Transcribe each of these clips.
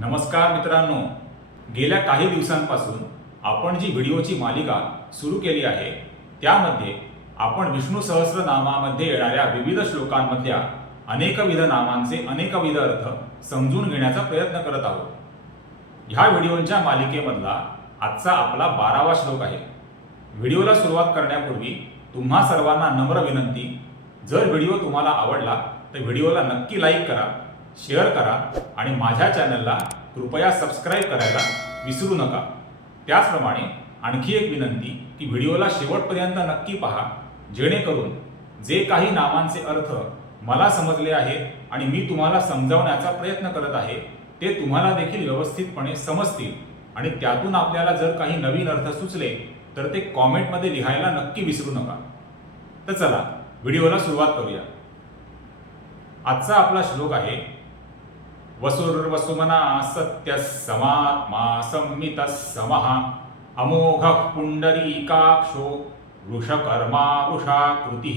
नमस्कार मित्रांनो. गेल्या काही दिवसांपासून आपण जी व्हिडिओची मालिका सुरू केली आहे त्यामध्ये आपण विष्णू सहस्रनामामध्ये येणाऱ्या विविध श्लोकांमधल्या अनेकविध नामांचे अनेकविध अर्थ समजून घेण्याचा प्रयत्न करत आहोत. ह्या व्हिडिओच्या मालिकेमधला आजचा आपला बारावा श्लोक आहे. व्हिडिओला सुरुवात करण्यापूर्वी तुम्हा सर्वांना नम्र विनंती. जर व्हिडिओ तुम्हाला आवडला तर व्हिडिओला नक्की लाईक करा. शेअर करा आणि माझ्या चॅनलला कृपया सबस्क्राईब करायला विसरू नका. त्याचप्रमाणे आणखी एक विनंती की व्हिडिओला शेवटपर्यंत नक्की पहा जेणेकरून जे काही नामांचे अर्थ मला समजले आहेत आणि मी तुम्हाला समजावण्याचा प्रयत्न करत आहे ते तुम्हाला देखील व्यवस्थितपणे समजतील. आणि त्यातून आपल्याला जर काही नवीन अर्थ सुचले तर ते कॉमेंटमध्ये लिहायला नक्की विसरू नका. तर चला व्हिडिओला सुरुवात करूया. आजचा आपला श्लोक आहे वसुर्वसुमना सत्य समात्मा संमित समः। अमोघ पुंडरीकाक्षो वृषकर्मा वृषाकृती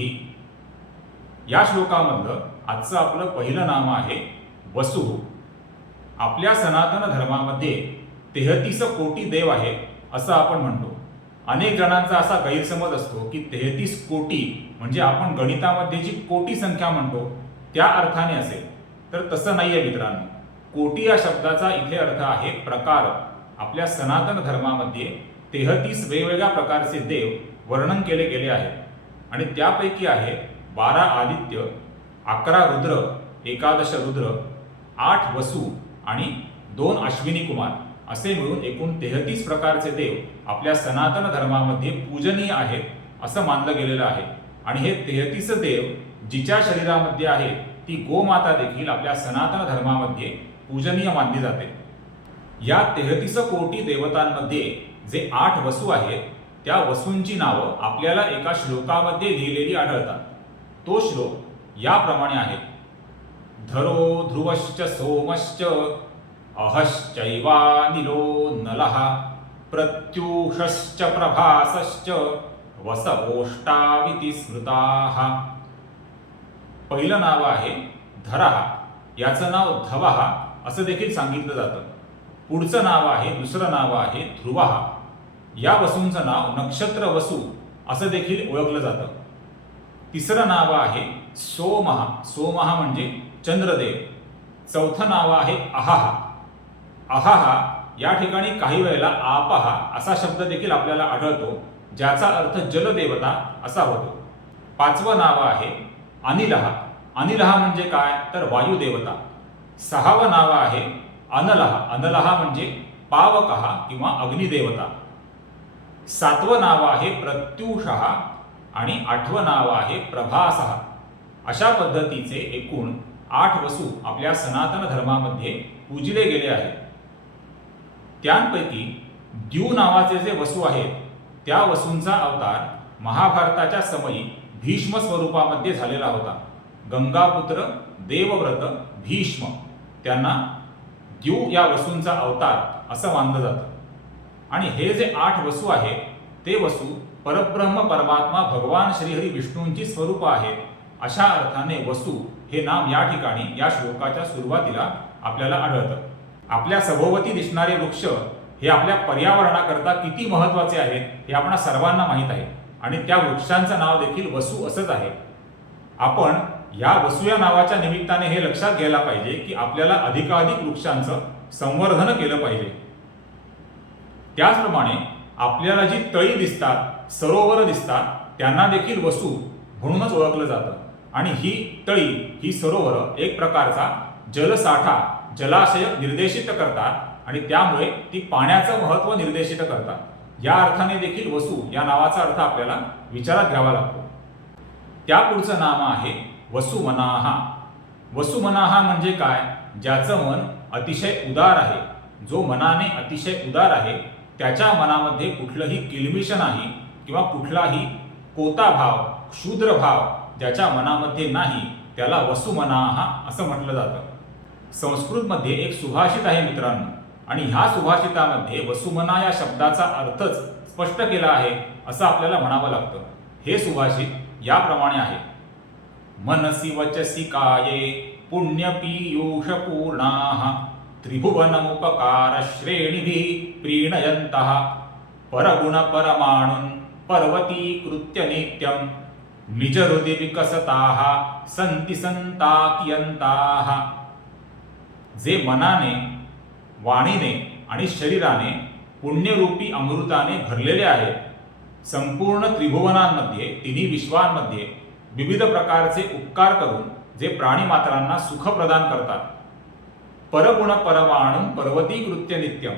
या श्लोकामधलं आजचं आपलं पहिलं नाम आहे वसु। आपल्या सनातन धर्मामध्ये तेहतीस कोटी देव आहेत असं आपण म्हणतो। अनेक जणांचा असा गैरसमज असतो की तेहतीस कोटी म्हणजे आपण गणितामध्ये जी कोटी संख्या म्हणतो त्या अर्थाने असेल. तर तसं नाही आहे मित्रांनो. कोटी या शब्दाचा इथे अर्थ आहे प्रकार. आपल्या सनातन धर्मामध्ये तेहतीस वेगवेगळ्या प्रकारचे देव वर्णन केले गेले आहेत. आणि त्यापैकी आहे बारा आदित्य अकरा रुद्र एकादश रुद्र आठ वसू आणि दोन अश्विनी कुमार असे मिळून एकूण तेहतीस प्रकारचे देव आपल्या सनातन धर्मामध्ये पूजनीय आहेत असं मानलं गेलेलं आहे. आणि हे तेहतीस देव जिच्या शरीरामध्ये आहे ती गोमाता देखील आपल्या सनातन धर्मामध्ये पूजनीय मानली जाते. या तेहतीस कोटी देवतांमध्ये जे आठ वसू आहेत त्या वसूंची नावं आपल्याला एका श्लोकामध्ये लिहिलेली आढळतात. तो श्लोक याप्रमाणे आहे. धरो ध्रुवश्च सोमश्च अहश्चैवानिलो नलः प्रत्युषश्च प्रभासश्च वसवोष्टाविति स्मृताः. पहिलं नाव आहे धरहा याचं नाव धवः. असं देखील सांगितलं जातं. पुढचं नाव आहे दुसरं नाव आहे ध्रुवहा या वसूंचं नाव नक्षत्र वसू असं देखील ओळखलं जातं. तिसरं नाव आहे सोमहा सोमहा म्हणजे चंद्रदेव. चौथं नाव आहे अहाहा अहाहा या ठिकाणी काही वेळेला आपहा असा शब्द देखील आपल्याला आढळतो ज्याचा अर्थ जलदेवता असा होतो. पाचवं नाव आहे अनिलहा अनिलहा म्हणजे काय? तर वायुदेवता. सहावं नाव आहे अनलहा. अनलहा म्हणजे पावकहा किंवा अग्निदेवता. सातवं नाव आहे प्रत्युषहा आणि आठवं नाव आहे प्रभासहा. अशा पद्धतीचे एकूण आठ वसू आपल्या सनातन धर्मामध्ये पूजले गेले आहेत त्यांपैकी द्यू नावाचे जे वसू आहेत त्या वसूंचा अवतार महाभारताच्या समयी भीष्म स्वरूपामध्ये झालेला होता. गंगापुत्र देवव्रत भीष्म. त्यांना द्यू या वसूंचा अवतार असं मानलं जातं. आणि हे जे आठ वसू आहेत ते वसू परब्रह्म परमात्मा भगवान श्रीहरी विष्णूंची स्वरूप आहेत अशा अर्थाने वसू हे नाम या ठिकाणी या श्लोकाच्या सुरुवातीला आपल्याला आढळतं. आपल्या सभोवती दिसणारे वृक्ष हे आपल्या पर्यावरणाकरता किती महत्त्वाचे आहेत हे आपणा सर्वांना माहीत आहे. आणि त्या वृक्षांचं नाव देखील वसू असंच आहे. आपण या वसू या नावाच्या निमित्ताने हे लक्षात घ्यायला पाहिजे की आपल्याला अधिकाधिक वृक्षांचं संवर्धन केलं पाहिजे. त्याचप्रमाणे आपल्याला जी तळी दिसतात सरोवर दिसतात त्यांना देखील वसू म्हणूनच ओळखलं जातं. आणि ही तळी ही सरोवर एक प्रकारचा जलसाठा जलाशय निर्देशित करतात आणि त्यामुळे ती पाण्याचं महत्त्व निर्देशित करतात. या अर्थाने देखील वसू या नावाचा अर्थ आपल्याला विचारात घ्यावा लागतो. त्या पुढचं नाम आहे वसुमनाहा वसुमनाहा म्हणजे काय? ज्याचं मन अतिशय उदार आहे. जो मनाने अतिशय उदार आहे त्याच्या मनामध्ये कुठलंही किलमिश नाही किंवा कुठलाही कोता भाव क्षुद्र भाव ज्याच्या मनामध्ये नाही त्याला वसुमनाहा असं म्हटलं जातं. संस्कृतमध्ये एक सुभाषित आहे मित्रांनो. आणि ह्या सुभाषितामध्ये वसुमना या शब्दाचा अर्थच स्पष्ट केला आहे असं आपल्याला म्हणावं लागतं. हे सुभाषित याप्रमाणे आहे. मनसि वचसि काये पुण्यपीयूषपूर्णाः त्रिभुवनमुपकारश्रेणिभिः प्रीणयन्तः। परगुणपरमाणुन् पर्वतीकृत्य नित्यं निजहृदि विकसताः सन्ति संताकियन्ताः जे मनाने वाणीने आणि शरीराने पुण्यरूपी अमृताने भरलेले आहेत संपूर्ण त्रिभुवनांमध्ये तिन्ही विश्वांमध्ये विविध प्रकारचे उपकार करून जे प्राणीमात्रांना सुख प्रदान करतात. परगुण परवाणू पर्वती कृत्य नित्यम.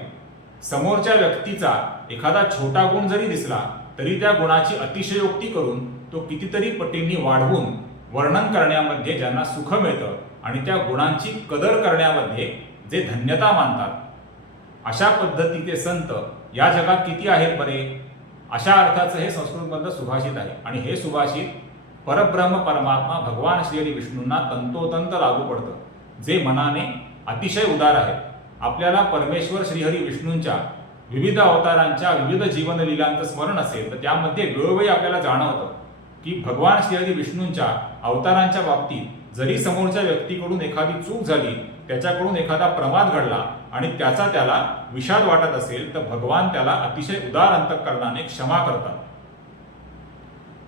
समोरच्या व्यक्तीचा एखादा छोटा गुण जरी दिसला तरी त्या गुणाची अतिशयोक्ती करून तो कितीतरी पटींनी वाढवून वर्णन करण्यामध्ये ज्यांना सुख मिळतं आणि त्या गुणांची कदर करण्यामध्ये जे धन्यता मानतात. अशा पद्धतीचे संत या जगात किती आहेत बरे? अशा अर्थाचं हे संस्कृतमधलं सुभाषित आहे. आणि हे सुभाषित परब्रह्म परमात्मा भगवान श्री विष्णूंना तंतोतंत लागू पडतं. जे मनाने अतिशय उदार आहे आपल्याला परमेश्वर श्रीहरी विष्णूंच्या विविध अवतारांच्या विविध जीवनलीलांचं स्मरण असेल तर त्यामध्ये वेळोवेळी आपल्याला जाणवतं की भगवान श्रीहरी विष्णूंच्या अवतारांच्या बाबतीत जरी समोरच्या व्यक्तीकडून एखादी चूक झाली त्याच्याकडून एखादा प्रमाद घडला आणि त्याचा त्याला विषाद वाटत असेल तर भगवान त्याला अतिशय उदार अंतकरणाने क्षमा करतात.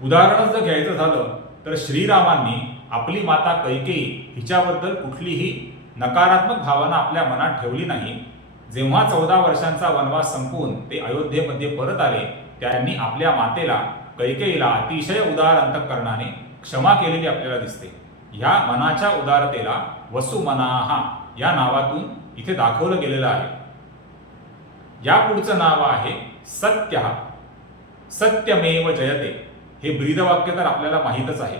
उदाहरणच जर घ्यायचं झालं तर श्रीरामांनी आपली माता कैकेयी हिच्याबद्दल कुठलीही नकारात्मक भावना आपल्या मनात ठेवली नाही. जेव्हा चौदा वर्षांचा वनवास संपवून ते अयोध्येमध्ये परत आले त्यांनी आपल्या मातेला कैकेयीला अतिशय उदार अंतकरणाने क्षमा केलेली आपल्याला दिसते. ह्या मनाच्या उदारतेला वसुमनाहा या नावातून इथे दाखवलं गेलेलं आहे. या पुढचं नाव आहे सत्य. सत्यमेव जयते. हे ब्रीदवाक्य तर आपल्याला माहीतच आहे.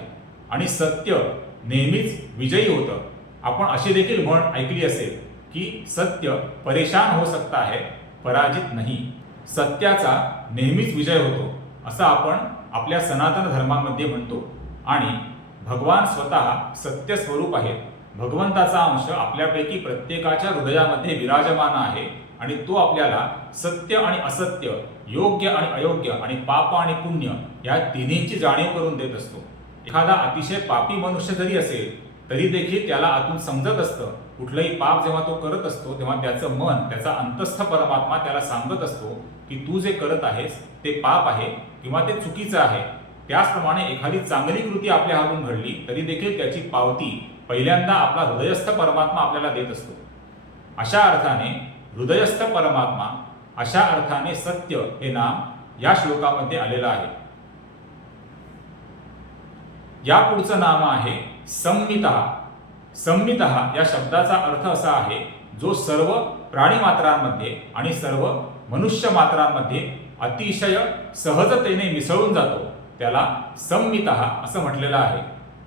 आणि सत्य नेहमीच विजयी होतं. आपण अशी देखील म्हण ऐकली असेल की सत्य परेशान हो सकता है पराजित नाही. सत्याचा नेहमीच विजय होतो असं आपण आपल्या सनातन धर्मामध्ये म्हणतो. आणि भगवान स्वतः सत्य स्वरूप आहेत. भगवंताचा अंश आपल्यापैकी प्रत्येकाच्या हृदयामध्ये विराजमान आहे. आणि तो आपल्याला सत्य आणि असत्य योग्य आणि अयोग्य आणि पाप आणि पुण्य या तिन्हींची जाणीव करून देत असतो. एखादा अतिशय पापी मनुष्य जरी असेल तरी देखील त्याला आतून समजत असतं. कुठलंही पाप जेव्हा तो करत असतो तेव्हा त्याचं मन त्याचा अंतस्थ परमात्मा त्याला सांगत असतो की तू जे करत आहेस ते पाप आहे किंवा ते चुकीचं आहे. त्याचप्रमाणे एखादी चांगली कृती आपल्या हातून घडली तरी देखील त्याची पावती पहिल्यांदा आपला हृदयस्थ परमात्मा आपल्याला देत असतो. अशा अर्थाने हृदयस्थ परमात्मा अशा अर्थाने सत्य हे नाम या श्लोकामध्ये आलेलं आहे. या पुढचं नाम आहे संमित. संमित या शब्दाचा अर्थ असा आहे जो सर्व प्राणी मात्रांमध्ये आणि सर्व मनुष्य मात्रांमध्ये अतिशय सहजतेने मिसळून जातो. त्याला संमित असं म्हटलेलं आहे.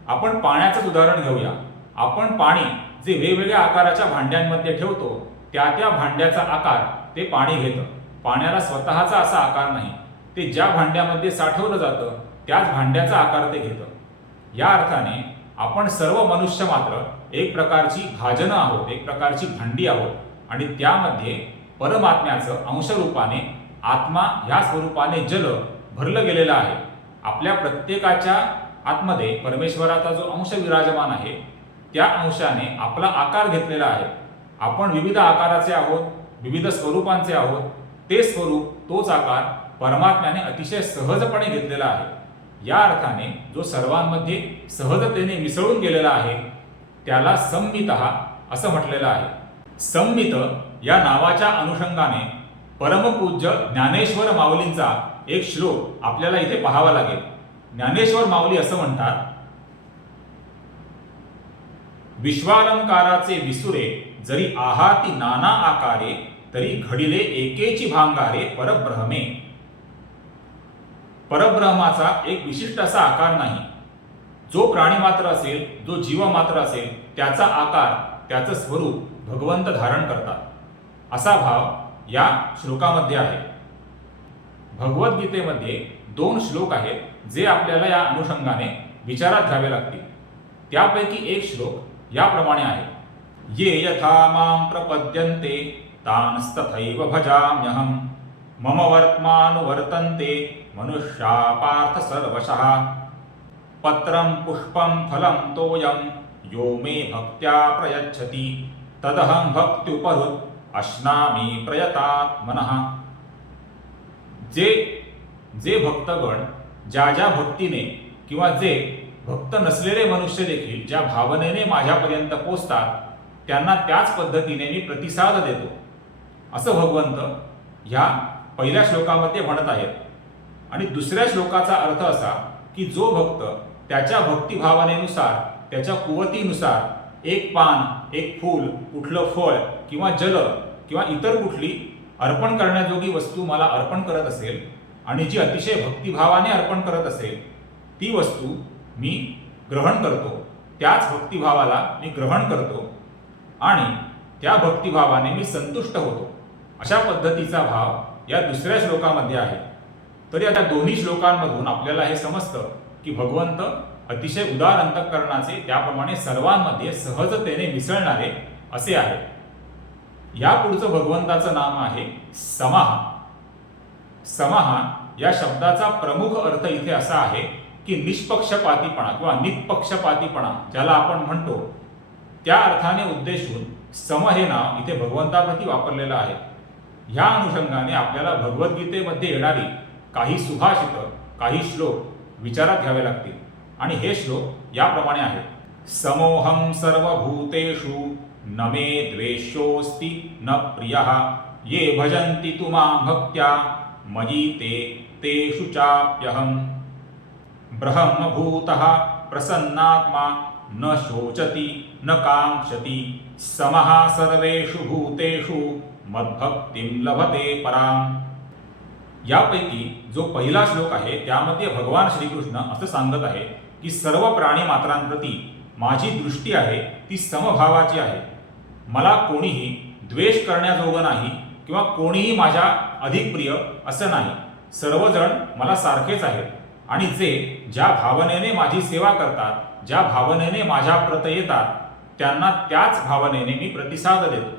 आपण पाण्याचंच उदाहरण घेऊया. आपण पाणी जे वेगवेगळ्या आकाराच्या भांड्यांमध्ये ठेवतो त्या त्या भांड्याचा आकार ते पाणी घेतं. पाण्याला स्वतःचा असा आकार नाही. ते ज्या भांड्यामध्ये साठवलं जातं त्याच भांड्याचा आकार ते घेतं. या अर्थाने आपण सर्व मनुष्य मात्र एक प्रकारची भाजनं आहोत एक प्रकारची भांडी आहोत. आणि त्यामध्ये परमात्म्याचं अंशरूपाने आत्मा ह्या स्वरूपाने जल भरलं गेलेलं आहे. आपल्या प्रत्येकाच्या आतमध्ये परमेश्वराचा जो अंश विराजमान आहे त्या अंशाने आपला आकार घेतलेला आहे. आपण विविध आकाराचे आहोत विविध स्वरूपांचे आहोत. ते स्वरूप तोच आकार परमात्म्याने अतिशय सहजपणे घेतलेला आहे. या अर्थाने जो सर्वांमध्ये सहजतेने मिसळून गेलेला आहे त्याला संमित असं म्हटलेलं आहे. संमित या नावाच्या अनुषंगाने परमपूज्य ज्ञानेश्वर माऊलींचा एक श्लोक आपल्याला इथे पाहावा लागेल. ज्ञानेश्वर माऊली असं म्हणतात विश्वालंकाराचे विसुरे जरी आहाती नाना आकारे तरी घडिले एकेची भांगारे परब्रह्मे. परब्रह्माचा एक विशिष्ट असा आकार नाही. जो प्राणी मात्र असेल जो जीव मात्र असेल त्याचा आकार त्याचं स्वरूप भगवंत धारण करतात. असा भाव या श्लोकामध्ये आहे. भगवद्गीतेमध्ये दोन श्लोक आहेत जे आपल्याला या अनुषंगाने विचारात घ्यावे लागतील. त्यापैकी एक श्लोक याप्रमाणे आहे. ये यथा मां प्रपद्यन्ते तांस्तथैव भजाम्यहं मम वर्त्मानुवर्तन्ते मनुष्या पार्थ सर्वशः पत्रं पुष्पं फलं तोयं यो मे भक्त्या प्रयच्छति। तदहं भक्त्युपहृत अश्नामी प्रयतात्मनः। जे जे भक्तगण ज्या ज्या भक्तीने किंवा जे भक्त नसलेले मनुष्य देखील ज्या भावनेने माझ्यापर्यंत पोचतात त्यांना त्याच पद्धतीने मी प्रतिसाद देतो. असं भगवंत ह्या पहिल्या श्लोकामध्ये म्हणत आहेत. आणि दुसऱ्या श्लोकाचा अर्थ असा की जो भक्त त्याच्या भक्तिभावनेनुसार त्याच्या कुवतीनुसार एक पान एक फूल कुठलं फळ किंवा जल किंवा इतर कुठली अर्पण करण्याजोगी वस्तू मला अर्पण करत असेल आणि जी अतिशय भक्तिभावाने अर्पण करत असेल ती वस्तू मी ग्रहण करतो. त्याच भक्तिभावाला मी ग्रहण करतो. आणि त्या भक्तिभावाने मी संतुष्ट होतो. अशा पद्धतीचा भाव या दुसऱ्या श्लोकामध्ये आहे. तरी आता दोन्ही श्लोकांमधून आपल्याला हे समजतं की भगवंत अतिशय उदार अंतकरणाचे त्याप्रमाणे सर्वांमध्ये सहजतेने मिसळणारे असे आहे. या पुढचं भगवंताचं नाम आहे समाहा. समाहा या शब्दाचा प्रमुख अर्थ इथे असा आहे की निष्पक्षपातीपणा किंवा निपक्षपातीपणा ज्याला आपण म्हणतो त्या अर्थाने उद्देशून सम हे नाव इथे भगवंताप्रती वापरलेलं आहे. ह्या अनुषंगाने आपल्याला भगवद्गीतेमध्ये येणारी काही सुभाषित काही श्लोक विचारात घ्यावे लागतील. आणि हे श्लोक याप्रमाणे आहेत. समोहम सर्वभूतेषु न मे द्वेषोऽस्ति न प्रियः ये भजन्ति तु मां भक्त्या मयि ते तेषु चाप्यहम्। ब्रह्मभूतः प्रसन्नात्मा न शोचति न कांक्षती समः सर्वेषु भूतेषु मद्भक्तिं लभते पराम। यापैकी जो पहिला श्लोक आहे त्यामध्ये भगवान श्रीकृष्ण असं सांगत आहे की सर्व प्राणी मात्रांप्रती माझी दृष्टी आहे ती समभावाची आहे. मला कोणीही द्वेष करण्याजोगं नाही किंवा कोणीही माझ्या अधिक प्रिय असं नाही. सर्वजण मला सारखेच आहेत आणि जे ज्या भावनेने माझी सेवा करतात ज्या भावनेने माझ्या प्रत येतात त्यांना त्याच भावनेने मी प्रतिसाद देतो.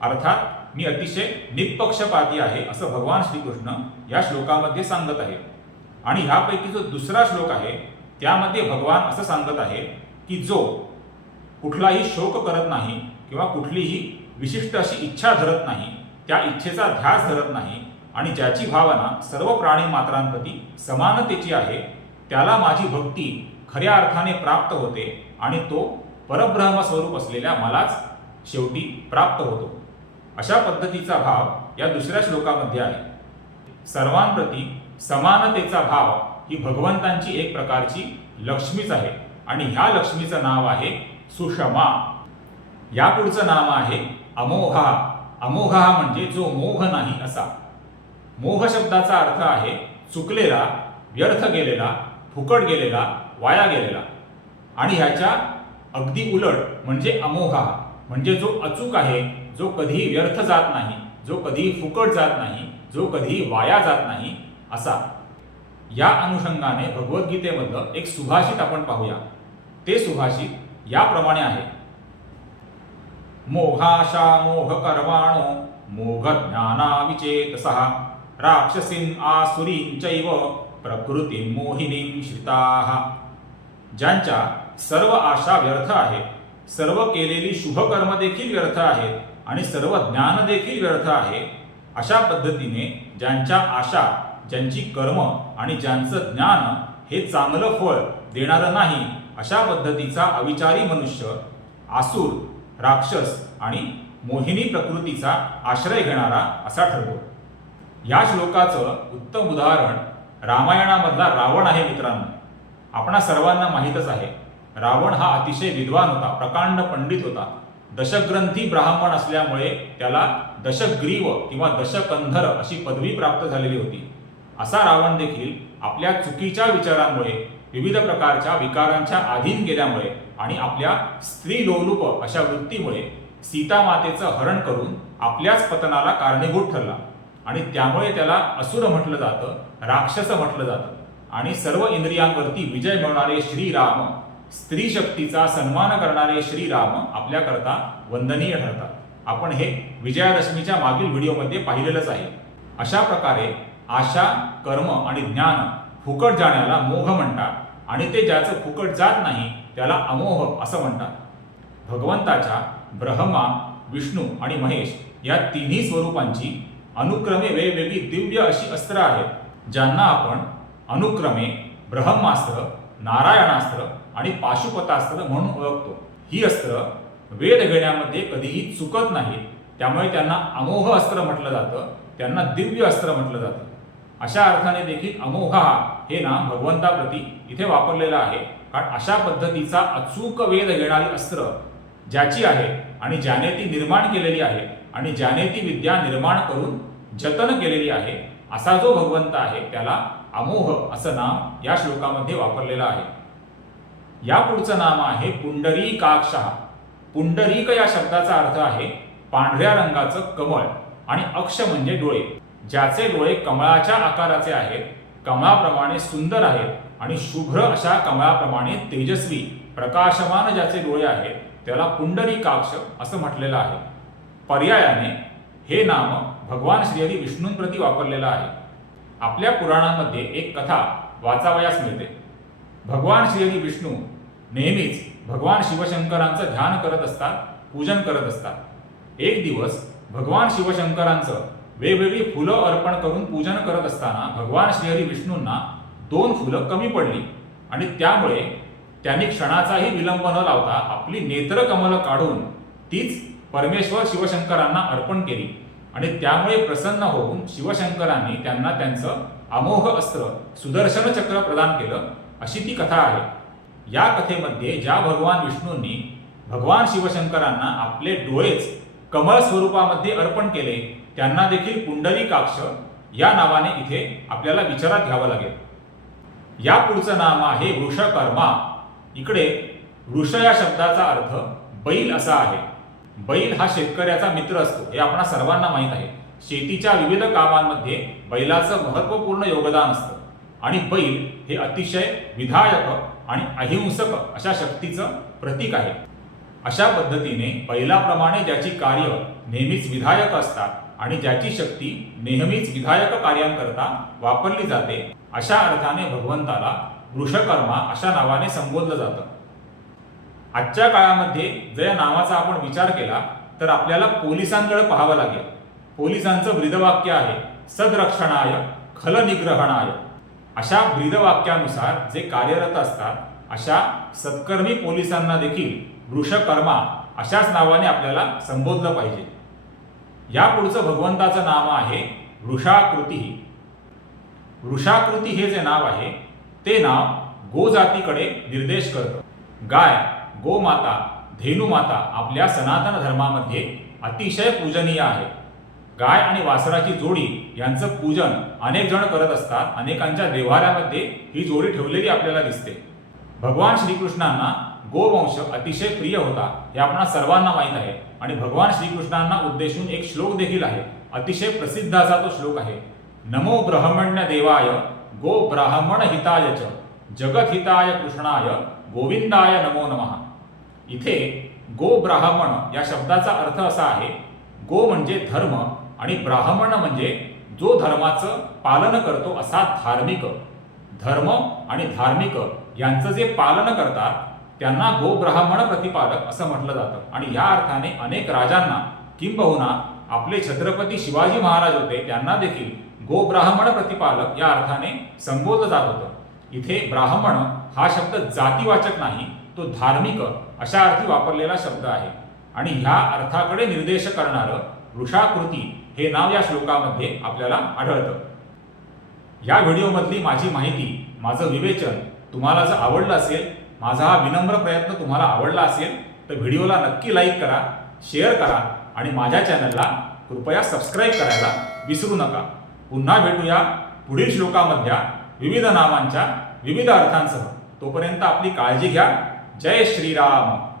अर्थात मी अतिशय निपक्षपाती आहे असं भगवान श्रीकृष्ण या श्लोकामध्ये सांगत आहे. आणि ह्यापैकी जो दुसरा श्लोक आहे त्यामध्ये भगवान असं सांगत आहे की जो कुठलाही शोक करत नाही किंवा कुठलीही विशिष्ट अशी इच्छा धरत नाही त्या इच्छेचा ध्यास धरत नाही आणि ज्याची भावना सर्व प्राणी मात्रांप्रती समानतेची आहे त्याला माझी भक्ती खऱ्या अर्थाने प्राप्त होते आणि तो परब्रह्म स्वरूप असलेल्या मलाच शेवटी प्राप्त होतो. अशा पद्धतीचा भाव या दुसऱ्या श्लोकामध्ये आहे. सर्वांप्रती समानतेचा भाव ही भगवंतांची एक प्रकारची लक्ष्मीच आहे आणि ह्या लक्ष्मीचं नाव आहे सुषमा. या पुढचं नाम आहे अमोघा. अमोघा म्हणजे जो मोह नाही असा. मोह शब्दाचा अर्थ आहे चुकलेला व्यर्थ गेलेला फुकट गेलेला वाया गेलेला. आणि ह्याच्या अगदी उलट म्हणजे अमोघा म्हणजे जो अचूक आहे जो कधी व्यर्थ जात नाही जो कधी फुकट जात नाही जो कधी वाया जात नाही असा. या अनुषंगाने भगवद्गीतेमधलं एक सुभाषित आपण पाहूया. ते सुभाषित याप्रमाणे आहे. मोघाशा मोह कर्माणो मोघ ज्ञाना विचेतसः राक्षसीन आसुरीं चैव प्रकृती मोहिनीं श्रिताः. ज्यांच्या सर्व आशा व्यर्थ आहेत सर्व केलेली शुभकर्म देखील व्यर्थ आहेत आणि सर्व ज्ञान देखील व्यर्थ आहे अशा पद्धतीने ज्यांच्या आशा ज्यांची कर्म आणि ज्यांचं ज्ञान हे चांगलं फळ देणारं नाही अशा पद्धतीचा अविचारी मनुष्य आसूर राक्षस आणि मोहिनी प्रकृतीचा आश्रय घेणारा असा ठरतो. या श्लोकाचं उत्तम उदाहरण रामायणामधला रावण आहे मित्रांनो. आपणा सर्वांना माहीतच आहे रावण हा अतिशय विद्वान होता प्रकांड पंडित होता. दशग्रंथी ब्राह्मण असल्यामुळे त्याला दशग्रीव किंवा दशकंधर अशी पदवी प्राप्त झालेली होती. असा रावण देखील आपल्या चुकीच्या विचारांमुळे विविध प्रकारच्या विकारांच्या अधीन गेल्यामुळे आणि आपल्या स्त्री लोलूप अशा वृत्तीमुळे सीता मातेचं हरण करून आपल्याच पतनाला कारणीभूत ठरला. आणि त्यामुळे त्याला असुर म्हटलं जातं राक्षस म्हटलं जातं. आणि सर्व इंद्रियांवरती विजय मिळवणारे श्रीराम स्त्री शक्तीचा सन्मान करणारे श्रीराम आपल्याकरता वंदनीय ठरतात. आपण हे विजयादशमीच्या मागील व्हिडिओमध्ये पाहिलेलंच आहे. अशा प्रकारे आशा कर्म आणि ज्ञान फुकट जाण्याला मोह म्हणतात आणि ते ज्याचं फुकट जात नाही त्याला अमोह असं म्हणतात. भगवंताच्या ब्रह्मा विष्णू आणि महेश या तिन्ही स्वरूपांची अनुक्रमे वेगवेगळी दिव्य अशी अस्त्र आहेत ज्यांना आपण अनुक्रमे ब्रह्मास्त्र नारायणास्त्र आणि पाशुपतास्त्र म्हणून ओळखतो. ही अस्त्र वेद घेण्यामध्ये कधीही चुकत नाहीत त्यामुळे त्यांना अमोह अस्त्र म्हटलं जातं. त्यांना दिव्य अस्त्र म्हटलं जातं. अशा अर्थाने देखील अमोहा हे नाम भगवंताप्रती इथे वापरलेलं आहे. कारण अशा पद्धतीचा अचूक वेध घेणारी अस्त्र ज्याची आहे आणि ज्याने ती निर्माण केलेली आहे आणि ज्याने ती विद्या निर्माण करून जतन केलेली आहे असा जो भगवंत आहे त्याला अमोह असं नाम या श्लोकामध्ये वापरलेलं आहे. या पुढचं नाम आहे पुंडरीकाक्षः. पुंडरीक या शब्दाचा अर्थ आहे पांढऱ्या रंगाचं कमळ आणि अक्ष म्हणजे डोळे. ज्याचे डोळे कमळाच्या आकाराचे आहेत कमळाप्रमाणे सुंदर आहेत आणि शुभ्र अशा कमळाप्रमाणे तेजस्वी प्रकाशमान ज्याचे डोळे आहेत त्याला पुंडरीकाक्ष असं म्हटलेलं आहे. पर्यायाने हे नाम भगवान श्रीहरी विष्णूंप्रती वापरलेलं आहे. आपल्या पुराणांमध्ये एक कथा वाचावयास मिळते. भगवान श्रीहरी विष्णू नेहमीच भगवान शिवशंकरांचं ध्यान करत असतात पूजन करत असतात. एक दिवस भगवान शिवशंकरांचं वेगवेगळी फुलं अर्पण करून पूजन करत असताना भगवान श्रीहरी विष्णूंना दोन फुलं कमी पडली आणि त्यामुळे त्यांनी क्षणाचाही विलंब न लावता आपली नेत्रकमलं काढून तीच परमेश्वर शिवशंकरांना अर्पण केली. आणि त्यामुळे प्रसन्न होऊन शिवशंकरांनी त्यांना त्यांचं अमोघ अस्त्र सुदर्शन चक्र प्रदान केलं अशी ती कथा आहे. या कथेमध्ये ज्या भगवान विष्णूंनी भगवान शिवशंकरांना आपले डोळेच कमळ स्वरूपामध्ये अर्पण केले त्यांना देखील पुंडरीकाक्ष या नावाने इथे आपल्याला विचारात घ्यावं लागेल. या पुढचं नाम आहे वृषकर्मा. इकडे वृष या शब्दाचा अर्थ बैल असा आहे. बैल हा शेतकऱ्याचा मित्र असतो हे आपणा सर्वांना माहीत आहे. शेतीच्या विविध कामांमध्ये बैलाचं महत्त्वपूर्ण योगदान असतं. आणि बैल हे अतिशय विधायक आणि अहिंसक अशा शक्तीचं प्रतीक आहे. अशा पद्धतीने बैलाप्रमाणे ज्याची कार्य नेहमीच विधायक असतात आणि ज्याची शक्ती नेहमीच विधायक कार्यांकरता वापरली जाते अशा अर्थाने भगवंताला वृषकर्मा अशा नावाने संबोधलं जातं. आजच्या काळामध्ये जर या नावाचा आपण विचार केला तर आपल्याला पोलिसांकडे पाहावं लागेल. पोलिसांचं ब्रीदवाक्य आहे सदरक्षणाय खलनिग्रहणाय. अशा ब्रीदवाक्यानुसार जे कार्यरत असतात अशा सत्कर्मी पोलिसांना देखील वृषकर्मा अशाच नावाने आपल्याला संबोधलं पाहिजे. या पुढचं भगवंताचं नाव आहे वृषाकृती. वृषाकृती हे जे नाव आहे ते नाव गोजातीकडे निर्देश करतं. गाय गोमाता धेनुमाता आपल्या सनातन धर्मामध्ये अतिशय पूजनीय आहे. गाय आणि वासराची जोडी यांचं पूजन अनेक जण करत असतात. अनेकांच्या देव्हाऱ्यामध्ये ही जोडी ठेवलेली आपल्याला दिसते. भगवान श्रीकृष्णांना गोवंश अतिशय प्रिय होता हे आपणा सर्वांना माहीत आहे. आणि भगवान श्रीकृष्णांना उद्देशून एक श्लोक देखील आहे. अतिशय प्रसिद्ध असा तो श्लोक आहे. नमो ब्रह्मण्य देवाय गो ब्राह्मण हिताय च जगत हिताय कृष्णाय गोविंदाय नमो नमः. इथे गो ब्राह्मण या शब्दाचा अर्थ असा आहे गो म्हणजे धर्म आणि ब्राह्मण म्हणजे जो धर्माचं पालन करतो असा धार्मिक धर्म आणि धार्मिक यांचं जे पालन करतात त्यांना गो ब्राह्मण प्रतिपादक असं म्हटलं जातं. आणि या अर्थाने अनेक राजांना किंबहुना आपले छत्रपती शिवाजी महाराज होते त्यांना देखील गो ब्राह्मण प्रतिपालक या अर्थाने संबोधलं जात होतं. इथे ब्राह्मण हा शब्द जातीवाचक नाही तो धार्मिक अशा अर्थी वापरलेला शब्द आहे. आणि ह्या अर्थाकडे निर्देश करणारं वृषाकृती हे नाव या श्लोकामध्ये आपल्याला आढळतं. या व्हिडिओमधली माझी माहिती माझं विवेचन तुम्हाला जर आवडलं असेल माझा हा विनम्र प्रयत्न तुम्हाला आवडला असेल तर व्हिडिओला नक्की लाईक करा शेअर करा आणि माझ्या चॅनलला कृपया सबस्क्राईब करायला विसरू नका. पुन्हा भेटूया पुढील श्लोकामधल्या विविध नामांच्या विविध अर्थांसह. तोपर्यंत आपली काळजी घ्या. जय श्रीराम